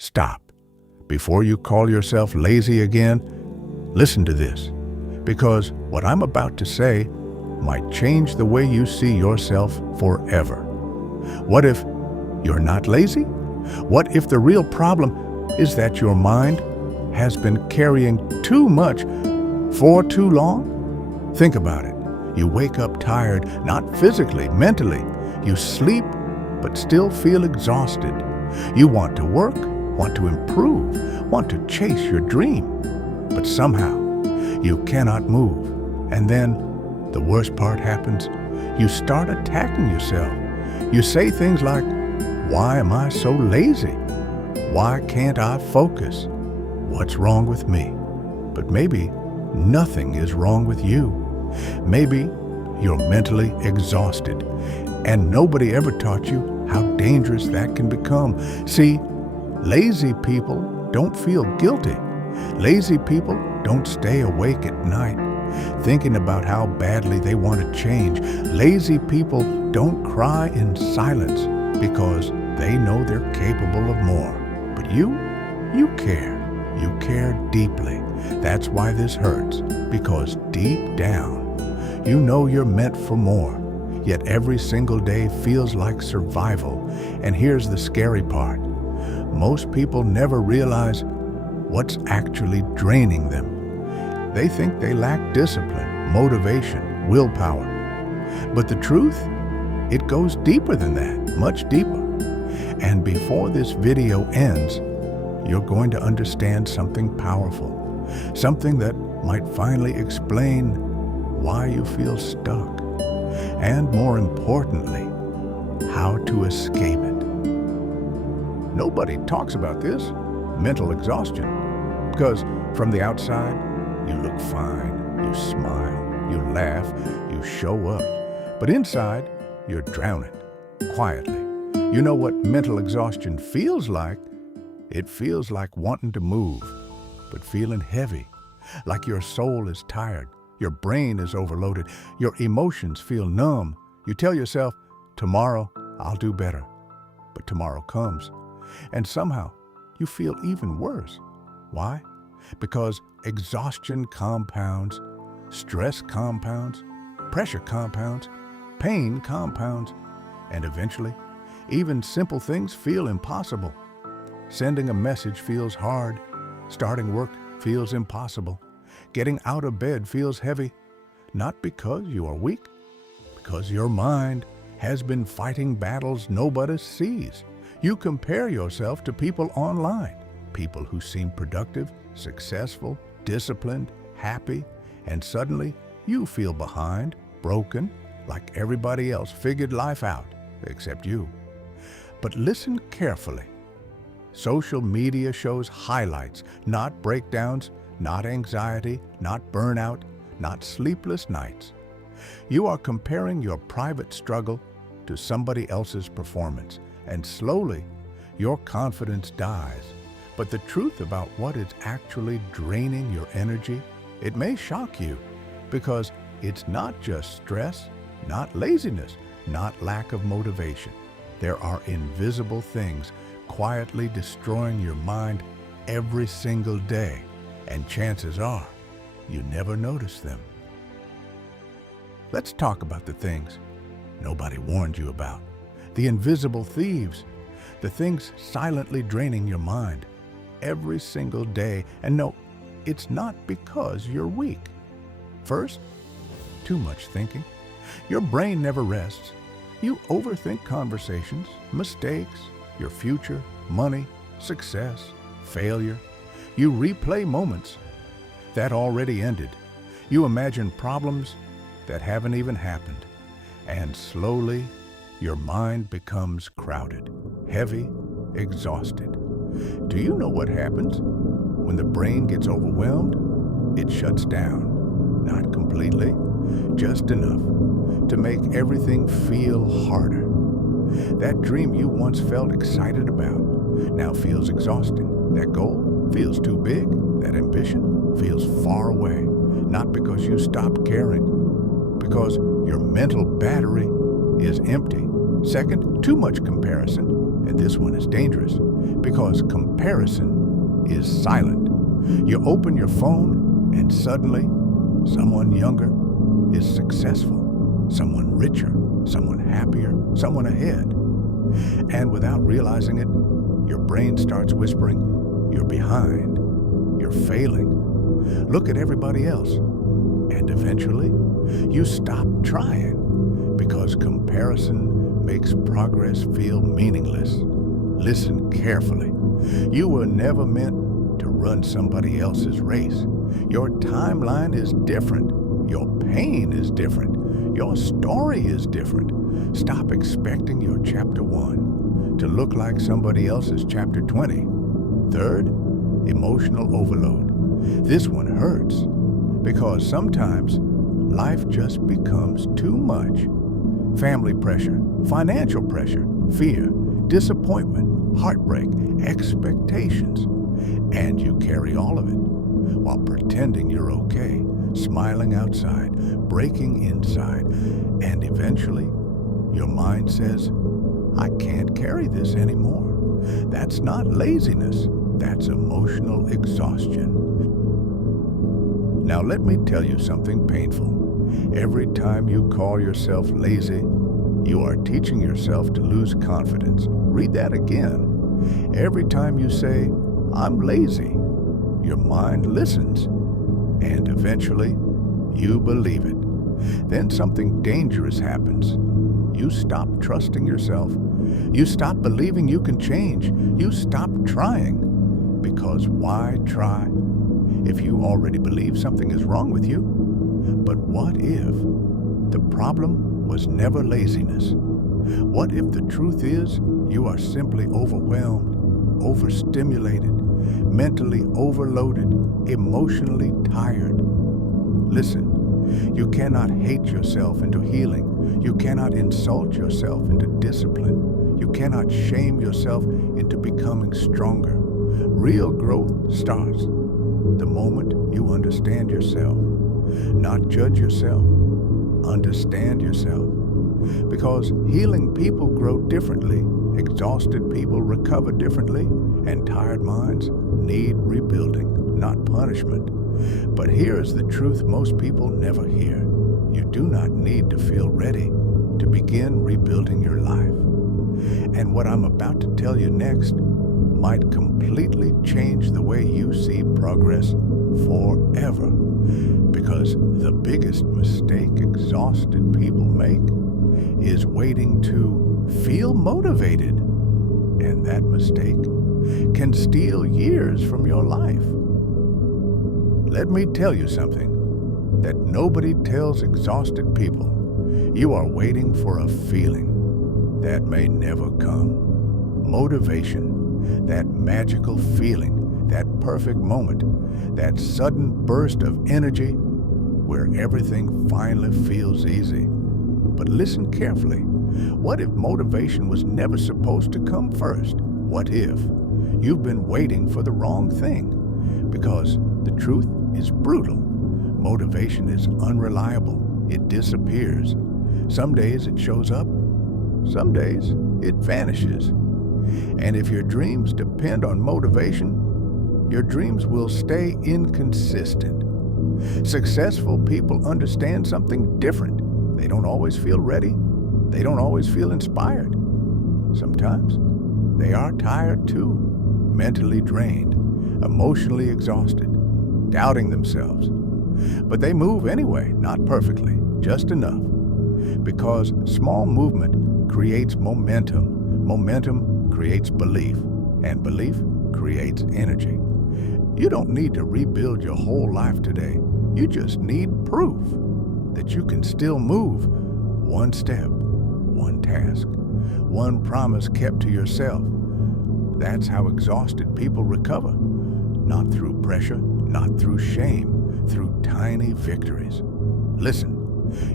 Stop. Before you call yourself lazy again, listen to this, because what I'm about to say might change the way you see yourself forever. What if you're not lazy? What if the real problem is that your mind has been carrying too much for too long? Think about it. You wake up tired, not physically, mentally. You sleep, but still feel exhausted. You want to work, want to improve, want to chase your dream, but somehow you cannot move. And then the worst part happens. You start attacking yourself. You say things like, "Why am I so lazy? Why can't I focus? What's wrong with me?" But maybe nothing is wrong with you. Maybe you're mentally exhausted, and nobody ever taught you how dangerous that can become. See, lazy people don't feel guilty. Lazy people don't stay awake at night thinking about how badly they want to change. Lazy people don't cry in silence because they know they're capable of more. But you care. You care deeply. That's why this hurts, because deep down, you know you're meant for more. Yet every single day feels like survival. And here's the scary part. Most people never realize what's actually draining them. They think they lack discipline, motivation, willpower. But the truth, it goes deeper than that, much deeper. And before this video ends, you're going to understand something powerful, something that might finally explain why you feel stuck, and more importantly, how to escape it. Nobody talks about this, mental exhaustion, because from the outside, you look fine, you smile, you laugh, you show up. But inside, you're drowning, quietly. You know what mental exhaustion feels like? It feels like wanting to move, but feeling heavy, like your soul is tired, your brain is overloaded, your emotions feel numb. You tell yourself, tomorrow I'll do better. But tomorrow comes, and somehow you feel even worse. Why? Because exhaustion compounds, stress compounds, pressure compounds, pain compounds, and eventually, even simple things feel impossible. Sending a message feels hard. Starting work feels impossible. Getting out of bed feels heavy, not because you are weak, because your mind has been fighting battles nobody sees. You compare yourself to people online, people who seem productive, successful, disciplined, happy, and suddenly you feel behind, broken, like everybody else figured life out, except you. But listen carefully. Social media shows highlights, not breakdowns, not anxiety, not burnout, not sleepless nights. You are comparing your private struggle to somebody else's performance, and slowly your confidence dies. But the truth about what is actually draining your energy, it may shock you, because it's not just stress, not laziness, not lack of motivation. There are invisible things quietly destroying your mind every single day, and chances are you never notice them. Let's talk about the things nobody warned you about, the invisible thieves, the things silently draining your mind every single day. And no, it's not because you're weak. First, too much thinking. Your brain never rests. You overthink conversations, mistakes, your future, money, success, failure. You replay moments that already ended. You imagine problems that haven't even happened. And slowly, your mind becomes crowded, heavy, exhausted. Do you know what happens when the brain gets overwhelmed? It shuts down, not completely, just enough to make everything feel harder. That dream you once felt excited about now feels exhausting. That goal feels too big. That ambition feels far away. Not because you stopped caring, because your mental battery is empty. Second, too much comparison, and this one is dangerous. Because comparison is silent. You open your phone and suddenly someone younger is successful, someone richer, someone happier, someone ahead. And without realizing it, your brain starts whispering, "You're behind, you're failing. Look at everybody else." And eventually, you stop trying because comparison makes progress feel meaningless. Listen carefully. You were never meant to run somebody else's race. Your timeline is different. Your pain is different. Your story is different. Stop expecting your chapter 1 to look like somebody else's chapter 20. Third, emotional overload. This one hurts because sometimes life just becomes too much. Family pressure, financial pressure, fear, disappointment, heartbreak, expectations. And you carry all of it while pretending you're okay, smiling outside, breaking inside, and eventually your mind says, "I can't carry this anymore." That's not laziness, that's emotional exhaustion. Now let me tell you something painful. Every time you call yourself lazy, you are teaching yourself to lose confidence. Read that again. Every time you say, "I'm lazy," your mind listens, and eventually you believe it. Then something dangerous happens. You stop trusting yourself. You stop believing you can change. You stop trying. Because why try if you already believe something is wrong with you? But what if the problem was never laziness? What if the truth is you are simply overwhelmed, overstimulated, mentally overloaded, emotionally tired? Listen, you cannot hate yourself into healing. You cannot insult yourself into discipline. You cannot shame yourself into becoming stronger. Real growth starts the moment you understand yourself. Not judge yourself, understand yourself. Because healing people grow differently, exhausted people recover differently, and tired minds need rebuilding, not punishment. But here is the truth most people never hear. You do not need to feel ready to begin rebuilding your life. And what I'm about to tell you next might completely change the way you see progress forever. Because the biggest mistake exhausted people make is waiting to feel motivated. And that mistake can steal years from your life. Let me tell you something that nobody tells exhausted people. You are waiting for a feeling that may never come. Motivation, that magical feeling, that perfect moment, that sudden burst of energy where everything finally feels easy. But listen carefully. What if motivation was never supposed to come first? What if you've been waiting for the wrong thing? Because the truth is brutal. Motivation is unreliable. It disappears. Some days it shows up. Some days it vanishes. And if your dreams depend on motivation, your dreams will stay inconsistent. Successful people understand something different. They don't always feel ready. They don't always feel inspired. Sometimes they are tired too, mentally drained, emotionally exhausted, doubting themselves. But they move anyway, not perfectly, just enough. Because small movement creates momentum. Momentum creates belief, and belief creates energy. You don't need to rebuild your whole life today. You just need proof that you can still move one step, one task, one promise kept to yourself. That's how exhausted people recover. Not through pressure, not through shame, through tiny victories. Listen,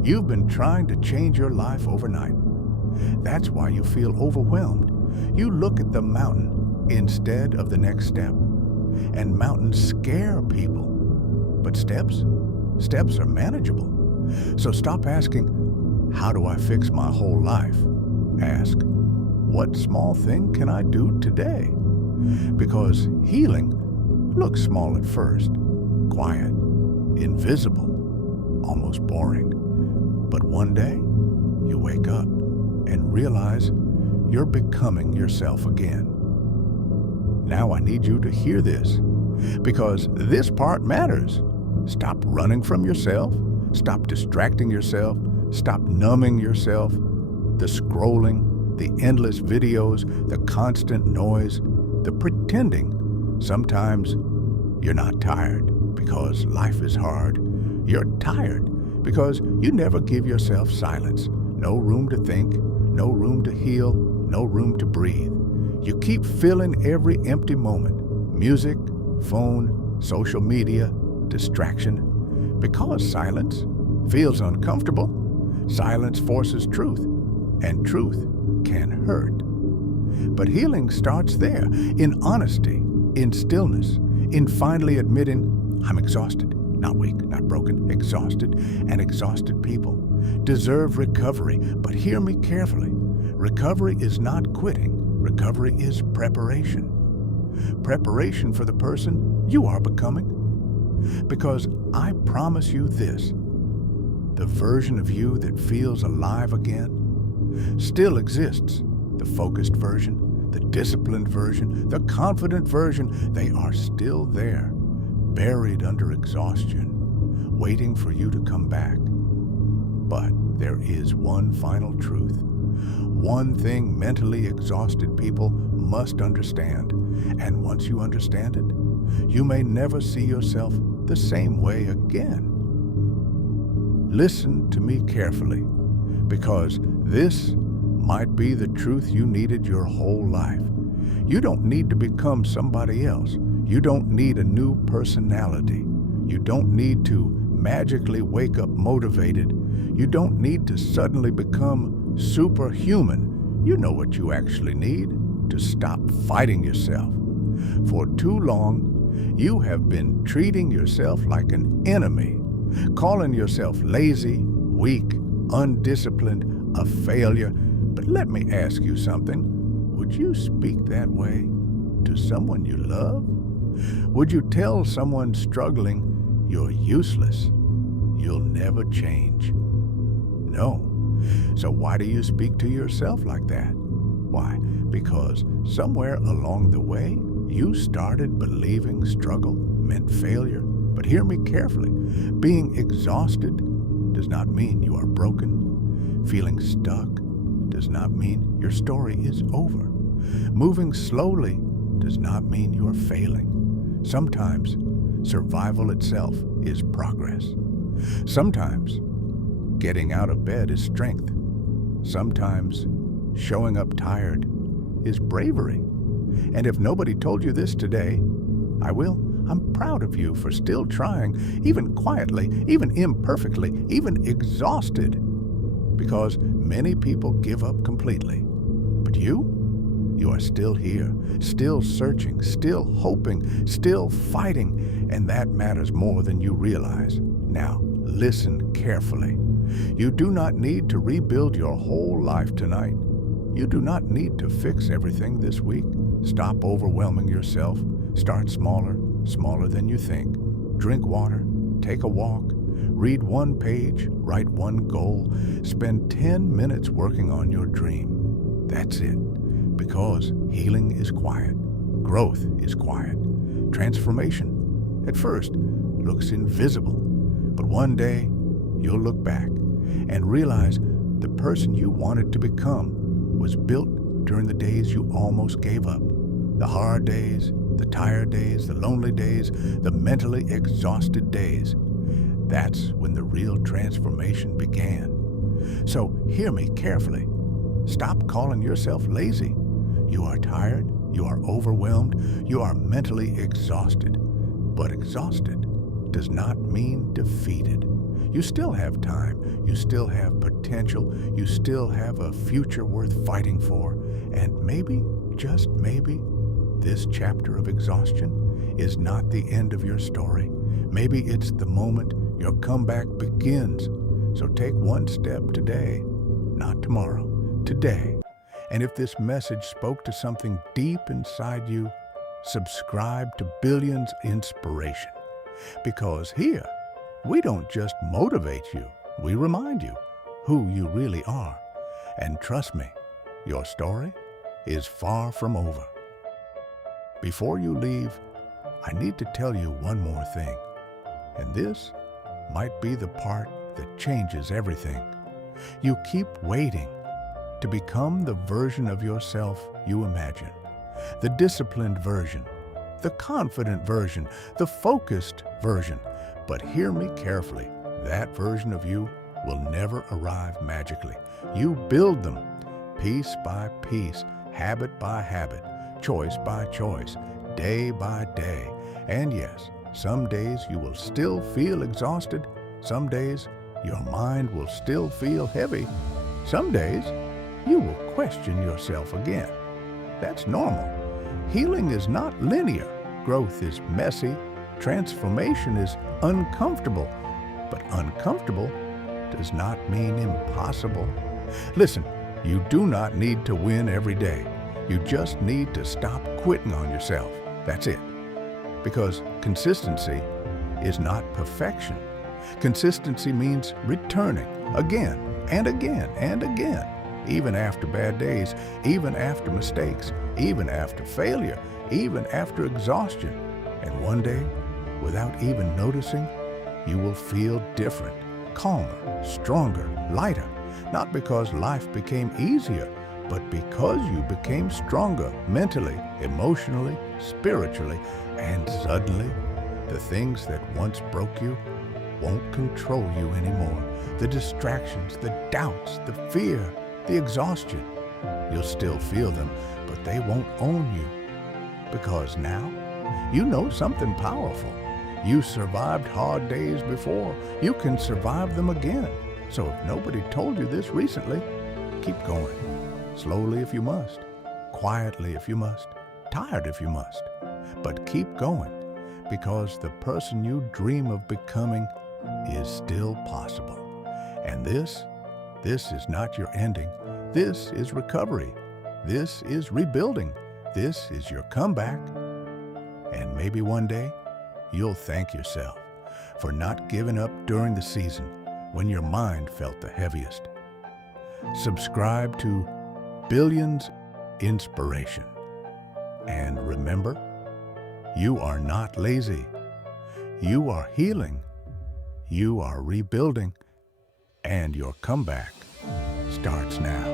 you've been trying to change your life overnight. That's why you feel overwhelmed. You look at the mountain instead of the next step. And mountains scare people. But steps are manageable. So stop asking, how do I fix my whole life? Ask, what small thing can I do today? Because healing looks small at first, quiet, invisible, almost boring. But one day, you wake up and realize you're becoming yourself again. Now I need you to hear this, because this part matters. Stop running from yourself. Stop distracting yourself. Stop numbing yourself. The scrolling, the endless videos, the constant noise, the pretending. Sometimes you're not tired because life is hard. You're tired because you never give yourself silence. No room to think, no room to heal, no room to breathe. You keep filling every empty moment. Music, phone, social media, distraction. Because silence feels uncomfortable, silence forces truth, and truth can hurt. But healing starts there, in honesty, in stillness, in finally admitting, I'm exhausted, not weak, not broken, exhausted, and exhausted people deserve recovery. But hear me carefully. Recovery is not quitting. Recovery is preparation. Preparation for the person you are becoming. Because I promise you this, the version of you that feels alive again still exists. The focused version, the disciplined version, the confident version, they are still there, buried under exhaustion, waiting for you to come back. But there is one final truth. One thing mentally exhausted people must understand, and once you understand it, you may never see yourself the same way again. Listen to me carefully, because this might be the truth you needed your whole life. You don't need to become somebody else. You don't need a new personality. You don't need to magically wake up motivated. You don't need to suddenly become superhuman. You know what you actually need: to stop fighting yourself. For too long, you have been treating yourself like an enemy, calling yourself lazy, weak, undisciplined, a failure. But let me ask you something. Would you speak that way to someone you love? Would you tell someone struggling, you're useless, you'll never change? No. So why do you speak to yourself like that? Why? Because somewhere along the way, you started believing struggle meant failure. But hear me carefully. Being exhausted does not mean you are broken. Feeling stuck does not mean your story is over. Moving slowly does not mean you are failing. Sometimes survival itself is progress. Sometimes getting out of bed is strength. Sometimes showing up tired is bravery. And if nobody told you this today, I will. I'm proud of you for still trying, even quietly, even imperfectly, even exhausted. Because many people give up completely. But you are still here, still searching, still hoping, still fighting, and that matters more than you realize. Now, listen carefully. You do not need to rebuild your whole life tonight. You do not need to fix everything this week. Stop overwhelming yourself. Start smaller, smaller than you think. Drink water, take a walk, read one page, write one goal, spend 10 minutes working on your dream. That's it. Because healing is quiet. Growth is quiet. Transformation, at first, looks invisible. But one day, you'll look back and realize the person you wanted to become was built during the days you almost gave up. The hard days, the tired days, the lonely days, the mentally exhausted days. That's when the real transformation began. So hear me carefully. Stop calling yourself lazy. You are tired, you are overwhelmed, you are mentally exhausted. But exhausted does not mean defeated. You still have time, you still have potential, you still have a future worth fighting for, and maybe, just maybe, this chapter of exhaustion is not the end of your story. Maybe it's the moment your comeback begins. So take one step today, not tomorrow, today. And if this message spoke to something deep inside you, subscribe to Billions Inspiration. Because here, we don't just motivate you, we remind you who you really are. And trust me, your story is far from over. Before you leave, I need to tell you one more thing. And this might be the part that changes everything. You keep waiting to become the version of yourself you imagine. The disciplined version, the confident version, the focused version. But hear me carefully, that version of you will never arrive magically. You build them piece by piece, habit by habit, choice by choice, day by day. And yes, some days you will still feel exhausted. Some days your mind will still feel heavy. Some days you will question yourself again. That's normal. Healing is not linear. Growth is messy. Transformation is uncomfortable. But uncomfortable does not mean impossible. Listen, you do not need to win every day. You just need to stop quitting on yourself. That's it. Because consistency is not perfection. Consistency means returning again and again and again, even after bad days, even after mistakes, even after failure, even after exhaustion. And one day, without even noticing, you will feel different, calmer, stronger, lighter. Not because life became easier, but because you became stronger mentally, emotionally, spiritually, and suddenly, the things that once broke you won't control you anymore. The distractions, the doubts, the fear, the exhaustion. You'll still feel them, but they won't own you. Because now, you know something powerful. You survived hard days before. You can survive them again. So if nobody told you this recently, keep going. Slowly if you must. Quietly if you must. Tired if you must. But keep going, because the person you dream of becoming is still possible. And this is not your ending. This is recovery. This is rebuilding. This is your comeback. And maybe one day, you'll thank yourself for not giving up during the season when your mind felt the heaviest. Subscribe to Billions Inspiration. And remember, you are not lazy. You are healing. You are rebuilding. And your comeback starts now.